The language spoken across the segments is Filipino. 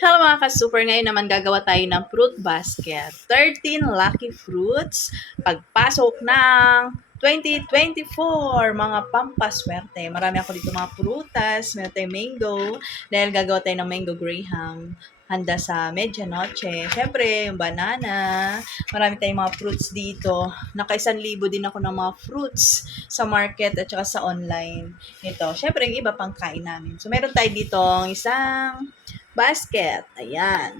Hello mga ka-super, ngayon naman gagawa tayo ng fruit basket. 13 lucky fruits. Pagpasok ng 2024, mga pampaswerte. Marami ako dito mga prutas, meron tayong mango, dahil gagawa tayo ng mango graham handa sa medianoche. Siyempre, yung banana, marami tayong mga fruits dito. Naka-isan libo din ako ng mga fruits sa market at saka sa online. Ito, siyempre, yung iba pang kain namin. So, meron tayo dito isang basket. Ayan.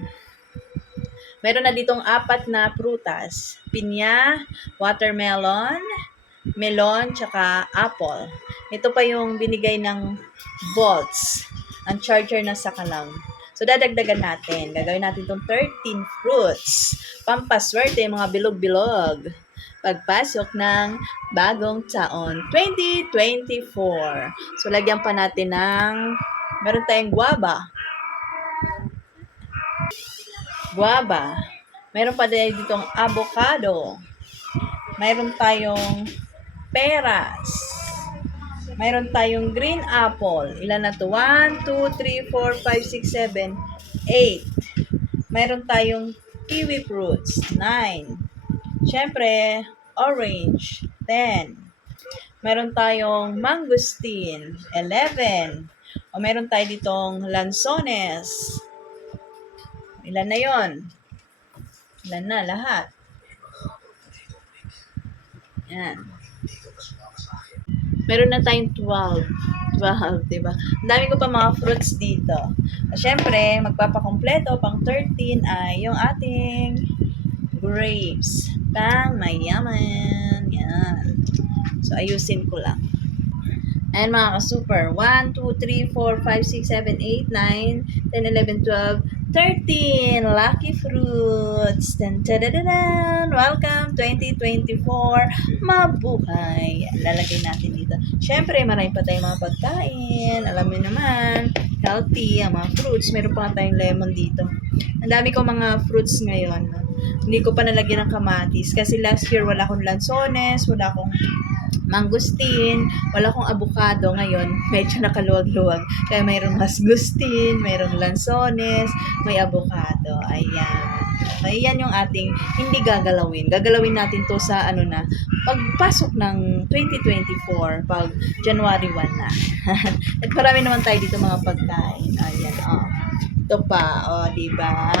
Meron na ditong apat na prutas. Pinya, watermelon, melon, tsaka apple. Ito pa yung binigay ng bolts. Ang charger na sa kalang. So, dadagdagan natin. Gagawin natin itong 13 fruits. Pampaswerte, mga bilog-bilog. Pagpasok ng bagong taon, 2024. So, lagyan pa natin ng, meron tayong guava. Guava. Meron pa din ditong avocado. Meron tayong peras. Meron tayong green apple. Ilan na to? 1, 2, 3, 4, 5, 6, 7, 8. Meron tayong kiwi fruits. 9. Siyempre, orange. 10. Meron tayong mangosteen. 11. O meron tayo ditong lansones. Ilan na yon? Ilan na lahat? Yan. Meron na tayong 12. 12, diba? Ang dami ko pa mga fruits dito. Siyempre, magpapakompleto pang 13 ay yung ating grapes. Pang mayaman. Yan. So, ayusin ko lang. Ayan mga ka-super. 1, 2, 3, 4, 5, 6, 7, 8, 9, 10, 11, 12, 13 lucky fruits. Tan tadadadan. Welcome 2024. Mabuhay. Lalagay natin dito. Siyempre, marami pa tayong mga pagkain. Alam mo naman, healthy ang mga fruits. Meron pa tayong lemon dito. Ang dami ko mga fruits ngayon. Hindi ko pa nalagyan ng kamatis. Kasi last year wala akong lansones, wala akong mangustin, wala akong avocado ngayon, medyo nakaluwag-luwag. Kaya mayroong masgustin, mayroong lansones, may avocado. Ayan. Ayan yung ating hindi gagalawin. Gagalawin natin to sa ano na, pagpasok ng 2024, pag January 1 na. At marami naman tayo dito mga pagkain. Ayan, oh. Ito pa, oh, di ba?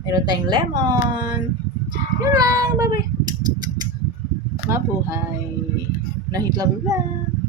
Meron tayong lemon. Yun lang, bye-bye. Mabuhay. Nahit love vlog.